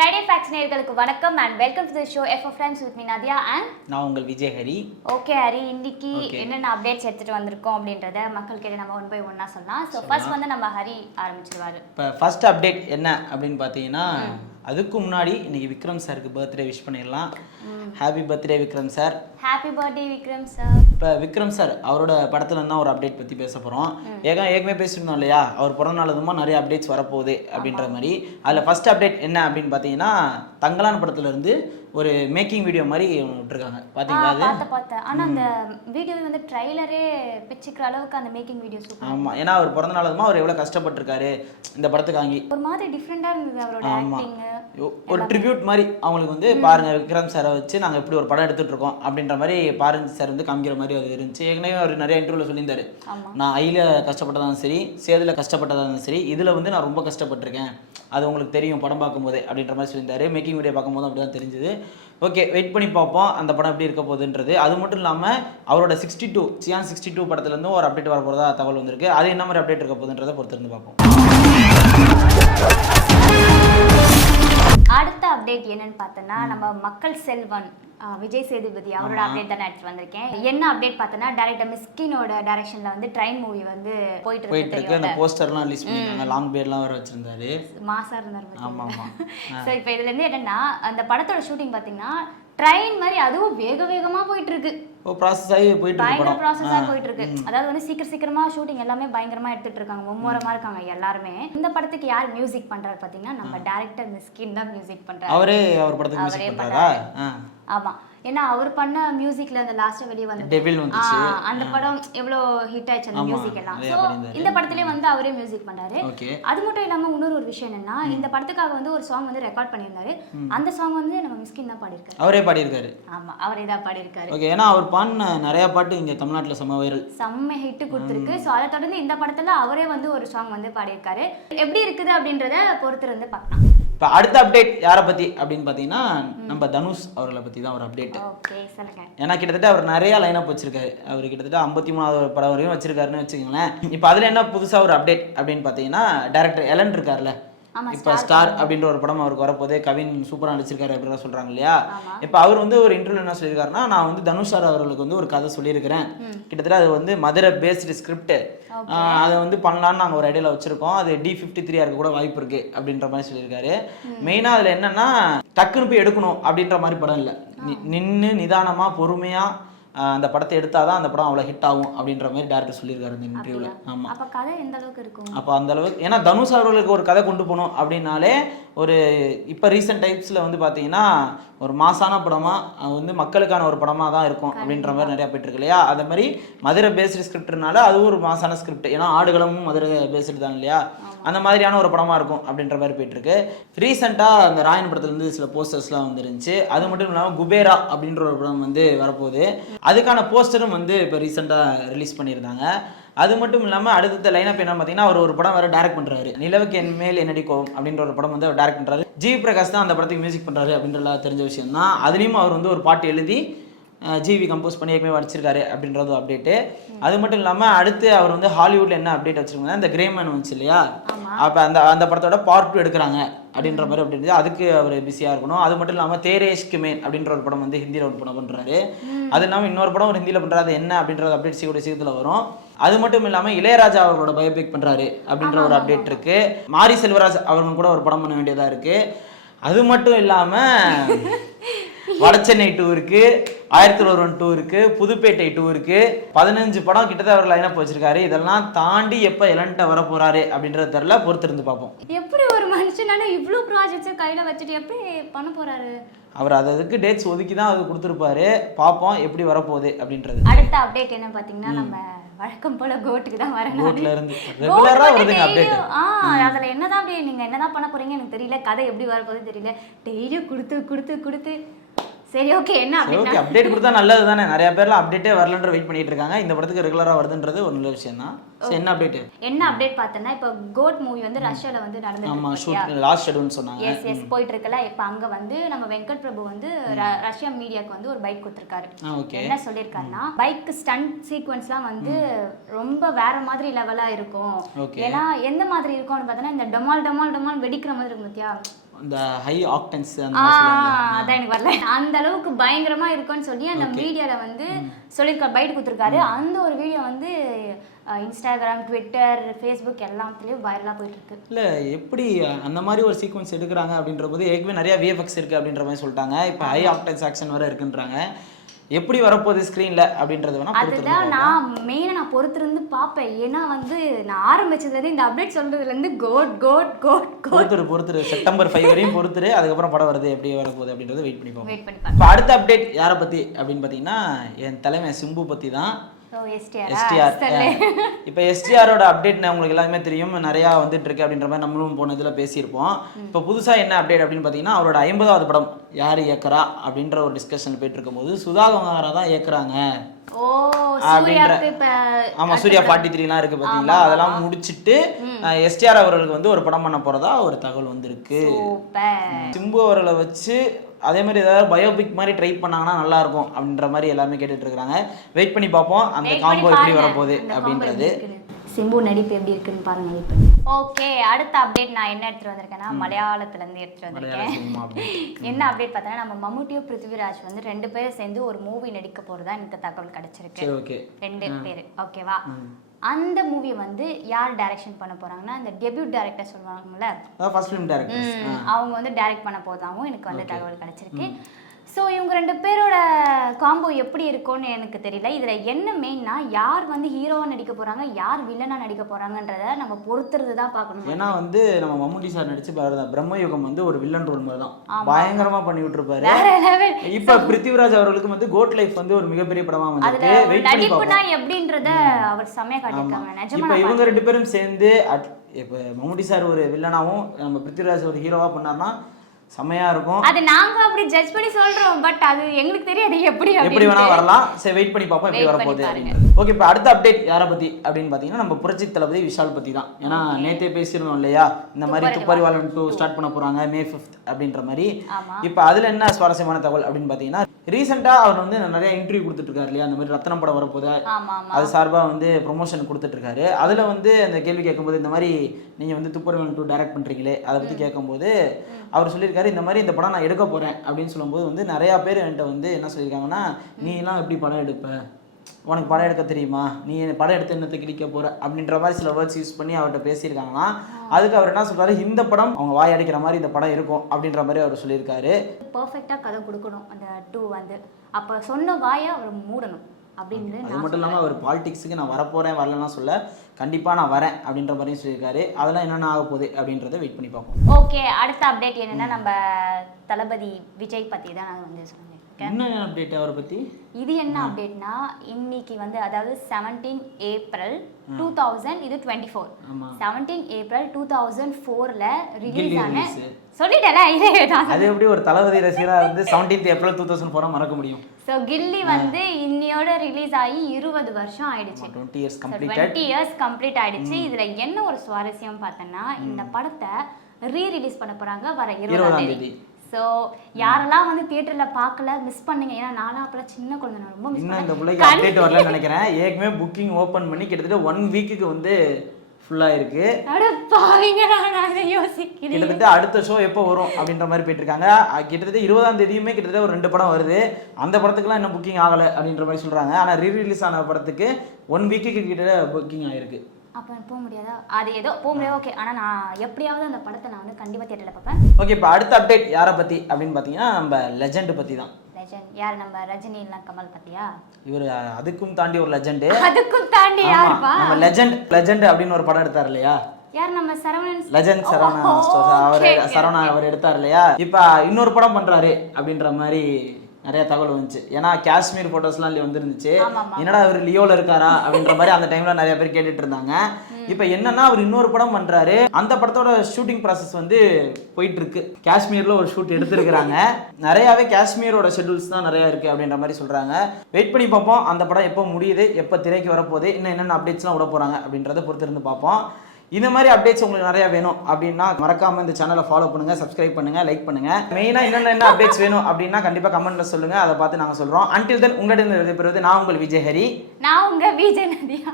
Friday Facts நேயர்களுக்கு வணக்கம் and welcome to the show F of Friends with me Nadia and நான் உங்கள் Vijay Hari. Okay Hari, இன்னைக்கு என்னென்ன அப்டேட்ஸ் எடுத்துட்டு வந்திருக்கோம் அப்படின்றத மக்கள்கிட்ட நம்ம ஒன் பை ஒன்னா சொல்லலாம். ஸோ ஃபர்ஸ்ட் வந்து நம்ம ஹரி ஆரம்பிச்சிருவாரு. இப்போ ஃபர்ஸ்ட் அப்டேட் என்ன அப்படின்னு பார்த்தீங்கன்னா, அதுக்கு முன்னாடி இன்னைக்கு விக்ரம் சாருக்கு பர்த்டே விஷ் பண்ணிடலாம். Happy birthday Vikram sir. Happy birthday Vikram sir. இப்போ விக்ரம் சார் அவரோட படத்துல தான் ஒரு அப்டேட் பற்றி பேச போகிறோம். ஏற்கனவே பேசியிருந்தோம் இல்லையா, அவர் பிறந்த நாள் அதுமா நிறைய அப்டேட்ஸ் வரப்போகுது அப்படின்ற மாதிரி. அதில் ஃபர்ஸ்ட் அப்டேட் என்ன அப்படின்னு பார்த்தீங்கன்னா, தங்கலான் படத்துல இருந்து ஒரு மேக்கிங் வீடியோ மாதிரி விட்டுருக்காங்க. பார்த்தீங்களா? பார்த்தேன். ஆனால் அந்த வீடியோ வந்து ட்ரைலரே பிச்சுக்கிற அளவுக்கு அந்த மேக்கிங் வீடியோ சூப்பர். ஆமாம், ஏன்னா அவர் பிறந்த நாள் அதுமா அவர் எவ்வளோ கஷ்டப்பட்டிருக்காரு இந்த படத்துக்காகி. ஒரு மாதிரி டிஃப்ரெண்டாக இருந்தது அவரோட ஆக்டிங். ஒரு ட்ரிபியூட் மாதிரி அவங்களுக்கு வந்து பாருங்க விக்ரம் சாரை வச்சு நாங்கள் எப்படி ஒரு படம் எடுத்துட்டு இருக்கோம் அப்படின்ற மாதிரி பாரஞ்சி சார் வந்து காமிக்கிற மாதிரி அது இருந்துச்சு. ஏற்கனவே அவர் நிறைய இன்டர்வியூல சொல்லியிருந்தாரு, நான் ஐல கஷ்டப்பட்டதாலும் சரி, சேதுல கஷ்டப்பட்டதாலும் சரி, இதுல வந்து நான் ரொம்ப கஷ்டப்பட்டிருக்கேன், அது உங்களுக்கு தெரியும் படம் பார்க்கும்போது அப்படின்ற மாதிரி சொல்லியிருந்தாரு. மேக்கிங் வீடியோ பார்க்கும்போது அப்படிதான் தெரிஞ்சது. ஓகே, வெயிட் பண்ணி பார்ப்போம் அந்த படம் எப்படி இருக்க போகுதுன்றது. அது மட்டும் இல்லாமல் அவரோட 62 சியான் 62 படத்துலேருந்து ஒரு அப்டேட் வர போகிறதா தகவல் வந்திருக்கு. அது என்ன மாதிரி அப்டேட் இருக்க போகுதுன்றதை பொறுத்திருந்து பார்ப்போம். அடுத்த அப்டேட் என்னன்னு பார்த்தோன்னா, நம்ம மக்கள் செல்வன் விஜய் சேதுபதி அவரோட அப்டேட் தான் எடுத்து வந்திருக்கேன். என்ன அப்டேட் பார்த்தோன்னா, டைரக்டர் மிஸ்கினோட டைரக்ஷன்ல வந்து ட்ரெயின் மூவி வந்து போயிட்டு இருக்கு. அந்த போஸ்டர்லாம் ரிலீஸ் பண்ணிருக்காங்க, லாங் பேர்லாம் வேற வச்சிருந்தாரு, மாசா இருந்தாரு. ஆமா ஆமா. சோ இப்போ இதுல இருந்து என்னன்னா, அந்த படத்தோட ஷூட்டிங் பாத்தீங்கன்னா ட்ரெயின் மாதிரி அதுவும் வேக வேகமா போயிட்டு இருக்கு. ப்ராசஸ் ஆகி போயிட்டு இருக்கு, பயங்கர ப்ராசஸா போயிட்டு இருக்கு. அதாவது வந்து சீக்கிரமா ஷூட்டிங் எல்லாமே பயங்கரமா எடுத்துட்டு இருக்காங்க, மும்முரமா இருக்காங்க எல்லாருமே. இந்த படத்துக்கு யார் மியூசிக் பண்றாரு பாத்தீங்கன்னா, நம்ம டைரக்டர் மிஸ்கின் தான் மியூசிக் பண்றாரு. அவர் படத்துக்கு மியூசிக் பண்றாரா? ஆமா, ஏன்னா அவர் பண்ண மியூசிக்ல அந்த லாஸ்ட் வெளிய வந்து டெவில் வந்துச்சு, அந்த படம் எவ்வளவு ஹிட் ஆயிச்சு அந்த மியூசிக் எல்லாம். சோ இந்த படத்திலே வந்து அவரே மியூசிக் பண்றாரு. அது மட்டும் இல்லாம இன்னொரு ஒரு விஷயம் என்னன்னா, இந்த படத்துக்காக வந்து ஒரு சாங் வந்து ரெக்கார்ட் பண்ணியிருந்தாரு. அந்த சாங் வந்து நம்ம மிஸ்கின் தான் பாடியிருக்காரு. அவரே பாடியிருக்காரு. ஆமா, அவரே தான் பாடியிருக்காரு. ஓகே, ஏன்னா அவர் பாடின நிறைய பாட்டு இங்க தமிழ்நாட்டுல செம்ம வைரல், செம்ம ஹிட் கொடுத்துருக்கு. சோ அதை தொடர்ந்து இந்த படத்துல அவரே வந்து ஒரு சாங் வந்து பாடியிருக்காரு. எப்படி இருக்குது அப்படின்றத பொறுத்து இருந்து பார்க்கலாம். இப்போ அடுத்த அப்டேட் யாரை பற்றி அப்படின்னு பார்த்தீங்கன்னா, நம்ம தனுஷ் அவர்களை பற்றி தான் ஒரு அப்டேட். ஏன்னா கிட்டத்தட்ட அவர் நிறைய லைனப் வச்சிருக்காரு. அவர் கிட்டத்தட்ட 53வது படம் வரையும் வச்சிருக்காருன்னு வச்சுக்கோங்களேன். இப்போ அதில் என்ன புதுசாக ஒரு அப்டேட் அப்படின்னு பார்த்தீங்கன்னா, டைரக்டர் எலன் இருக்கார்ல, இப்போ ஸ்டார் அப்படின்ற ஒரு படம் அவருக்கு வரப்போதே, கவின் சூப்பராக நடிச்சிருக்காரு அப்படின்னு சொல்றாங்க இல்லையா. இப்போ அவர் வந்து ஒரு இன்டர்வியூ என்ன சொல்லியிருக்காருன்னா, நான் வந்து தனுஷ் சார் அவர்களுக்கு வந்து ஒரு கதை சொல்லியிருக்கிறேன், கிட்டத்தட்ட அது வந்து மதுரை பேஸ்டு ஸ்கிரிப்ட், அதை வந்து பண்ணலான்னு நாங்கள் ஒரு ஐடியாவில் வச்சிருக்கோம், அது D53 இருக்க கூட வாய்ப்பு இருக்கு அப்படின்ற மாதிரி சொல்லியிருக்காரு. மெயினாக அதில் என்னன்னா, டக்குன்னு போய் எடுக்கணும் அப்படின்ற மாதிரி படம் இல்லை, நின்று நிதானமாக பொறுமையாக அந்த படத்தை எடுத்தாதான் அந்த படம் அவ்வளோ ஹிட் ஆகும் அப்படின்ற மாதிரி டேரக்டர் சொல்லியிருக்காரு இந்த இன்டர்வியூவில். ஆமாம், அப்போ கதை எந்த அளவுக்கு இருக்கும்? அப்போ அந்த அளவுக்கு, ஏன்னா தனுஷ் அவர்களுக்கு ஒரு கதை கொண்டு போகணும் அப்படின்னாலே ஒரு இப்போ ரீசெண்ட் டைப்ஸில் வந்து பார்த்தீங்கன்னா ஒரு மாசான படமாக வந்து மக்களுக்கான ஒரு படமாக தான் இருக்கும் அப்படின்ற மாதிரி நிறையா போயிட்டு இருக்கு இல்லையா. அந்த மாதிரி மதுரை பேஸ்டு ஸ்கிரிப்ட்னால அதுவும் ஒரு மாசான ஸ்கிரிப்ட், ஏன்னா ஆடுகளமும் மதுரை பேஸ்டு தான் இல்லையா, அந்த மாதிரியான ஒரு படமாக இருக்கும் அப்படின்ற மாதிரி போயிட்டு இருக்கு. ரீசெண்டாக அந்த ராயன் படத்துலேருந்து சில போஸ்டர்ஸ்லாம் வந்துருந்துச்சு. அது மட்டும் இல்லாமல் குபேரா அப்படின்ற ஒரு படம் வந்து வரப்போகுது, அதுக்கான போஸ்டரும் வந்து இப்போ ரீசெண்டாக ரிலீஸ் பண்ணியிருந்தாங்க. அது மட்டும் இல்லாமல் அடுத்த லைனப் என்ன பார்த்தீங்கன்னா, அவர் ஒரு படம் வேறு டைரக்ட் பண்ணுறாரு, நிலவுக்கு என் மேல் என்னடி கோவம் அப்படின்ற ஒரு படம் வந்து அவர் டைரக்ட் பண்ணுறாரு. ஜி பிரகாஷ் தான் அந்த படத்துக்கு மியூசிக் பண்ணுறாரு அப்படின்ற தெரிஞ்ச விஷயம் தான். அதுலேயும் அவர் வந்து ஒரு பாட்டு எழுதி ஜிவி கம்போஸ் பண்ணி ஏற்கனவே வச்சிருக்காரு அப்படின்றது அப்டேட்டு. அது மட்டும் இல்லாமல் அடுத்து அவர் வந்து ஹாலிவுட்ல என்ன அப்டேட் வச்சிருக்காங்க, இந்த கிரேமேன் வந்துச்சு இல்லையா, அப்போ அந்த படத்தோட பார்ட் 2 எடுக்கிறாங்க அப்படின்ற மாதிரி அப்படி அதுக்கு அவர் பிஸியாக இருக்கணும். அது மட்டும் இல்லாமல் தேரேஷ்க்கு மேன் அப்படின்ற ஒரு படம் வந்து ஹிந்தியில் ஒரு படம் பண்ணுறாரு. அது இல்லாமல் இன்னொரு படம் ஒரு ஹிந்தியில் பண்ணுறாரு, என்ன அப்படின்றது அப்டேட் சீக்கிரத்தில் வரும். அது மட்டும் இல்லாமல் இளையராஜா அவரோட பயோபிக் பண்ணுறாரு அப்படின்ற ஒரு அப்டேட் இருக்கு. மாரி செல்வராஜ் அவங்க கூட ஒரு படம் பண்ண வேண்டியதாக இருக்கு. அது மட்டும் இல்லாமல் வடச்சென்னை 2 இருக்கு, 1001 2 இருக்கு, புதுப்பேட்டை 2 இருக்கு, 15 படம் கிட்டத்தட்ட அவர் லைனப் வச்சிருக்காரு. இதெல்லாம் தாண்டி எப்போ எலன்ட்ட வர போறாரு அப்படின்றது தெரியல, பொறுத்திருந்து பார்ப்போம். எப்படி ஒரு மனுஷனால இவ்வளோ ப்ராஜெக்ட்ஸை கையில் வச்சுட்டு எப்படி பண்ண போறாரு? அவர் அதுக்கு டேட்ஸ் ஒதுக்கி தான் அது கொடுத்துருப்பாரு, பார்ப்போம் எப்படி வரப்போகுது அப்படின்றது. அடுத்த அப்டேட் என்ன பார்த்தீங்கன்னா, நம்ம வழக்கம் போல கோட்டுக்கு தான் வரணும். கோட்ல இருந்து ரெகுலரா வருதுங்க அப்டேட். அதுல என்னதான் அப்படியே நீங்க என்னதான் பண்ண போறீங்க எனக்கு தெரியல, கதை எப்படி வர போகுது தெரியல, டெய்லியும் கொடுத்து சரி ஓகே. என்ன அப்டேட் கொடுத்தா நல்லது தானே, நிறைய பேர்லாம் அப்டேட்டே வரலன்ற வெயிட் பண்ணிட்டு இருக்காங்க. இந்த படத்துக்கு ரெகுலரா வருதுன்றது ஒரு நல்ல விஷயம் தான். என்ன அப்டேட் பார்த்தனா, இப்போ கோட் மூவி வந்து ரஷ்யால வந்து நடந்துட்டு ஆமா, ஷூட் லாஸ்ட் ஷெட்யூல்னு சொன்னாங்க. எஸ் போயிட்டு இருக்கல. இப்போ அங்க வந்து நம்ம வெங்கட் பிரபு வந்து ரஷ்யா மீடியாக்கு வந்து ஒரு பைக் கொடுத்திருக்காரு. என்ன சொல்லிருக்காருன்னா, பைக் ஸ்டண்ட் சீக்வென்ஸ்லாம் வந்து ரொம்ப வேற மாதிரி லெவலா இருக்கும். ஏன்னா எந்த மாதிரி இருக்கும்னு பார்த்தனா, இந்த டமால் வெடிக்கிற மாதிரி இருக்கும் பத்தியா, இந்த ஹை ஆக்டன்ஸ் அந்த மாதிரி சொல்லுவாங்க. அதான் எனக்கு வரல. அந்த அளவுக்கு பயங்கரமா இருக்கும்னு சொல்லி அந்த மீடியால வந்து சொல்லியிருக்காரு, பைட் கொடுத்துருக்காரு. அந்த ஒரு வீடியோ வந்து இன்ஸ்டாகிராம், ட்விட்டர், ஃபேஸ்புக் எல்லாத்துலேயும் வைரலாக போயிட்டு இருக்கு. இல்லை எப்படி அந்த மாதிரி ஒரு சீக்வன்ஸ் எடுக்கிறாங்க அப்படின்ற போது ஏற்கனவே நிறைய விஎஃப்எக்ஸ் இருக்குது அப்படின்ற மாதிரி சொல்லிட்டாங்க. இப்போ ஹை ஆக்டன்ஸ் ஆக்ஷன் வர இருக்குன்றாங்க. எப்படி வரப்போகுது ஸ்க்ரீனில் அப்படின்றது வேணா அதுதான் நான் மெயினாக பொறுத்திருந்து பார்ப்பேன். ஏன்னா வந்து நான் ஆரம்பிச்சதுலேருந்து இந்த அப்டேட் சொல்றதுலேருந்து பொறுத்துரு செப்டம்பர் 5 வரையும் பொறுத்துரு. அதுக்கப்புறம் படம் வருது எப்படி வரப்போகுது அப்படின்றத வெயிட் பண்ணி பார்ப்போம். இப்போ அடுத்த அப்டேட் யாரை பற்றி அப்படின்னு பார்த்தீங்கன்னா என் தலைமை சிம்பு பற்றி தான். எஸ்டிஆர். இப்போ எஸ்டிஆரோட அப்டேட் உங்களுக்கு எல்லாமே தெரியும், நிறையா வந்துட்டு இருக்கு அப்படின்ற மாதிரி நம்மளும் போன இதில் பேசியிருப்போம். இப்போ புதுசாக என்ன அப்டேட் அப்படின்னு பார்த்தீங்கன்னா அவரோட 50வது படம் யார் இயக்குறா அப்படின்ற ஒரு டிஸ்கஷன் போயிட்டு இருக்கும்போது சுதா கங்காரா தான் இயக்குறாங்க அப்படின்ற. ஆமா, சூர்யா 43 இருக்கு பாத்தீங்களா, அதெல்லாம் முடிச்சிட்டு எஸ்டிஆர் அவர்களுக்கு வந்து ஒரு படம் பண்ண போறதா ஒரு தகவல் வந்திருக்கு. சிம்பு அவர்களை வச்சு அதே மாதிரி ஏதாவது பயோபிக் மாதிரி ட்ரை பண்ணாங்கன்னா நல்லா இருக்கும் அப்படின்ற மாதிரி எல்லாமே கேட்டுட்டு இருக்காங்க. வெயிட் பண்ணி பார்ப்போம் அந்த காம்போ எப்படி வரப்போகுது அப்படின்றது. சிம்பு நடிப்பு எப்படி இருக்குன்னு பாருங்க. ஓகே, அடுத்த அப்டேட் நான் என்ன எடுத்துட்டு வந்திருக்கேன்னா மலையாளத்துல இருந்து எடுத்துட்டு வந்திருக்கேன். என்ன அப்டேட் பார்த்தா நம்ம மம்முட்டியும் பிருத்திவிராஜ் வந்து 2 பேரும் சேர்ந்து ஒரு மூவி நடிக்க போறதா எனக்கு தகவல் கிடைச்சிருக்கு. 2 பேர். ஓகேவா? அந்த மூவியை வந்து யார் டைரக்ஷன் பண்ண போறாங்கன்னா அந்த டெபியூட் டைரக்டர் சொல்லுவாங்கல்ல, ஃபர்ஸ்ட் ஃபிலிம் டைரக்டர், அவங்க வந்து டைரக்ட் பண்ண போதாவும் எனக்கு வந்து தகவல் கிடைச்சிருக்கு. ஸோ இவங்க 2 பேரோட காம்போ எப்படி இருக்கும்னு எனக்கு தெரியல. இதில் என்ன மெயின்னா யார் வந்து ஹீரோவாக நடிக்க போகிறாங்க, யார் வில்லனாக நடிக்க போகிறாங்கன்றத நம்ம பொறுத்துறது தான் பார்க்கணும். ஏன்னா வந்து நம்ம மம்முட்டி சார் நடிச்சு பிரம்மயுகம் வந்து ஒரு வில்லன் ரோல் மாதிரி தான் பயங்கரமாக பண்ணி விட்டுருப்பாரு. இப்போ பிருத்திவிராஜ் அவர்களுக்கு வந்து கோட் லைஃப் வந்து ஒரு மிகப்பெரிய படமாக வந்து நடிப்புனா எப்படின்றத அவர் செமையாக காட்டியிருக்காங்க. இப்போ இவங்க 2 பேரும் சேர்ந்து இப்போ மம்முட்டி சார் ஒரு வில்லனாகவும் நம்ம பிருத்திவிராஜ் ஒரு ஹீரோவாக பண்ணார்னா செமையா இருக்கும். அது நாங்க அப்படி ஜட்ஜ் பண்ணி சொல்றோம், பட் அது எங்களுக்கு தெரியாது எப்படி வேணா வரலாம். சரி, வெயிட் பண்ணி பார்ப்போம் எப்படி வரப்போகுது. ஓகே, இப்போ அடுத்த அப்டேட் யாரை பத்தி அப்படின்னு பாத்தீங்கன்னா நம்ம புரட்சி தளபதி விஷால் பத்தி தான். ஏன்னா நேத்தே பேசியிருந்தோம் இல்லையா, இந்த மாதிரி துப்பறிவாளன் 2 ஸ்டார்ட் பண்ண போறாங்க May 5th அப்படின்ற மாதிரி. இப்போ அதுல என்ன சுவாரஸ்யமான தகவல் அப்படின்னு பாத்தீங்கன்னா ரீசெண்டா அவர் வந்து நிறைய இன்டர்வியூ கொடுத்துட்டு இருக்காரு இல்லையா, அந்த மாதிரி ரத்தனம் படம் வரப்போகுது அது சார்பா வந்து ப்ரொமோஷன் கொடுத்துட்டு இருக்காரு. அதுல வந்து அந்த கேள்வி கேட்கும்போது இந்த மாதிரி நீங்க வந்து துப்பறிவாளன் 2 டைரக்ட் பண்றீங்களே அதை பத்தி கேட்கும்போது அவர் சொல்லியிருக்காரு இந்த மாதிரி இந்த படம் நான் எடுக்க போறேன் அப்படின்னு சொல்லும்போது வந்து நிறைய பேர் என்கிட்ட வந்து என்ன சொல்லியிருக்காங்கன்னா, நீ எல்லாம் எப்படி படம் எடுப்ப, உனக்கு படம் எடுக்க தெரியுமா, நீ படம் எடுத்து என்னத்தை கிழிக்க போற அப்படின்ற மாதிரி சில வேர்ட்ஸ் யூஸ் பண்ணி அவர்கிட்ட பேசியிருக்காங்கன்னா அதுக்கு அவர் என்ன சொல்றாரு, இந்த படம் அவங்க வாய் அடிக்கிற மாதிரி இந்த படம் இருக்கும் அப்படின்ற மாதிரி அவர் சொல்லியிருக்காரு. பர்ஃபெக்டா கதை கொடுக்கணும் அந்த 2 வந்து, அப்ப சொன்ன வாயை அவர் மூடணும் அப்படின்னு. அது மட்டும் இல்லாமல் அவர் பாலிடிக்ஸுக்கு நான் வரப்போறேன் வரலன்னா சொல்ல, கண்டிப்பாக நான் வரேன் அப்படின்ற மாதிரியும் சொல்லியிருக்காரு. அதெல்லாம் என்னென்ன ஆக போகுது அப்படின்றத வெயிட் பண்ணி பார்ப்போம். ஓகே, அடுத்த அப்டேட் என்னன்னா நம்ம தளபதி விஜய் பற்றி தான் நான் வந்து சொல்லியிருக்கேன். என்ன அப்டேட் அவரை பற்றி? இது என்ன அப்டேட்னா இன்னைக்கு வந்து அதாவது 17 ஏப்ரல் 2000, இது 24, 17 ஏப்ரல் 2004ல ரிலீஸ் ஆன சொல்லிட்டேல. அது எப்படி ஒரு தளபதி ரசிகரா வந்து 17 ஏப்ரல் 2004 மறக்க முடியும்? ஸோ கில்லி வந்து இன்னையோட ரிலீஸ் ஆகி 20 வருஷம் ஆயிடுச்சு. 20 இயர்ஸ் கம்ப்ளீட் ஆயிடுச்சு. இதுல என்ன ஒரு சுவாரஸ்யம் பார்த்தோன்னா இந்த படத்தை ரீரிலீஸ் பண்ண போறாங்க வர 20ஆம் தேதி. ஸோ யாரெல்லாம் வந்து தியேட்டர்ல பார்க்கல மிஸ் பண்ணுங்க. ஏன்னா நானும் அப்பெல்லாம் சின்ன குழந்தை, நான் ரொம்ப மிஸ் பண்ணேன். இந்த பிள்ளைக்கு அப்டேட் வரலன்னு நினைக்கிறேன். ஏற்கனவே புக்கிங் ஓப்பன் பண்ணி கிட்டத்தட்ட 1 வீக்குக்கு வந்து ஃபுல்லாக இருக்கு. கிட்டத்தட்ட அடுத்த ஷோ எப்போ வரும் அப்படின்ற மாதிரி போயிட்டு இருக்காங்க. கிட்டத்தட்ட 20ஆம் தேதியுமே கிட்டத்தட்ட ஒரு 2 படம் வருது. அந்த படத்துக்குலாம் இன்னும் புக்கிங் ஆகலை அப்படின்ற மாதிரி சொல்றாங்க. ஆனால் ரீரிலீஸ் ஆன படத்துக்கு 1 வீக்குக்கு கிட்டத்தட்ட புக்கிங் ஆயிருக்கு. அப்போ போக முடியாதா? அது ஏதோ போக முடியாது. ஓகே, ஆனால் நான் எப்படியாவது அந்த படத்தை நான் வந்து கண்டிப்பாக தியேட்டரில் பார்ப்பேன். ஓகே, இப்போ அடுத்த அப்டேட் யாரை பற்றி அப்படின்னு பார்த்தீங்கன்னா நம்ம லெஜெண்ட் பற்றி தான். லெஜெண்ட் யார்? நம்ம ரஜினி இல்லை கமல் பற்றியா? இவர் அதுக்கும் தாண்டி ஒரு லெஜெண்ட். அதுக்கும் தாண்டி யாருப்பா? நம்ம லெஜெண்ட் அப்படின்னு ஒரு படம் எடுத்தார் இல்லையா, யார்? நம்ம சரவணன். லெஜெண்ட் சரவணா அவர் எடுத்தார் இல்லையா. இப்போ இன்னொரு படம் பண்றாரு அப்படின்ற மாதிரி நிறைய தகவல் வந்துச்சு. ஏன்னா காஷ்மீர் போட்டோஸ்லாம் வந்துருந்துச்சு. என்னடா அவர் லியோல இருக்காரா அப்படின்ற மாதிரி அந்த டைம்ல நிறைய பேர் கேட்டுட்டு இருந்தாங்க. இப்போ என்னன்னா அவர் இன்னொரு படம் பண்றாரு. அந்த படத்தோட ஷூட்டிங் ப்ராசஸ் வந்து போயிட்டு இருக்கு. காஷ்மீர்ல ஒரு ஷூட் எடுத்திருக்கிறாங்க. நிறையவே காஷ்மீரோட ஷெட்யூல்ஸ் தான் நிறைய இருக்கு அப்படின்ற மாதிரி சொல்றாங்க. வெயிட் பண்ணி பார்ப்போம் அந்த படம் எப்போ முடியுது, எப்போ திரைக்கு வரப்போகுது, இன்னும் என்னென்ன அப்டேட்ஸ்லாம் விட போறாங்க அப்படின்றத பொறுத்து இருந்து பார்ப்போம். இந்த மாதிரி அப்டேட்ஸ் உங்களுக்கு நிறைய வேணும் அப்படின்னா மறக்காம இந்த சேனலை ஃபாலோ பண்ணுங்க, சப்ஸ்கிரைப் பண்ணுங்க, லைக் பண்ணுங்க. மெயினா என்ன அப்டேட்ஸ் வேணும் அப்படின்னா கண்டிப்பா கமெண்ட்ல சொல்லுங்க, அதை பார்த்து நாங்க சொல்றோம். அன்டில் தென் உங்களிடம் விடைபெறுவது நான் உங்கள் விஜய் ஹரி. நான் உங்க விஜய் நதியா.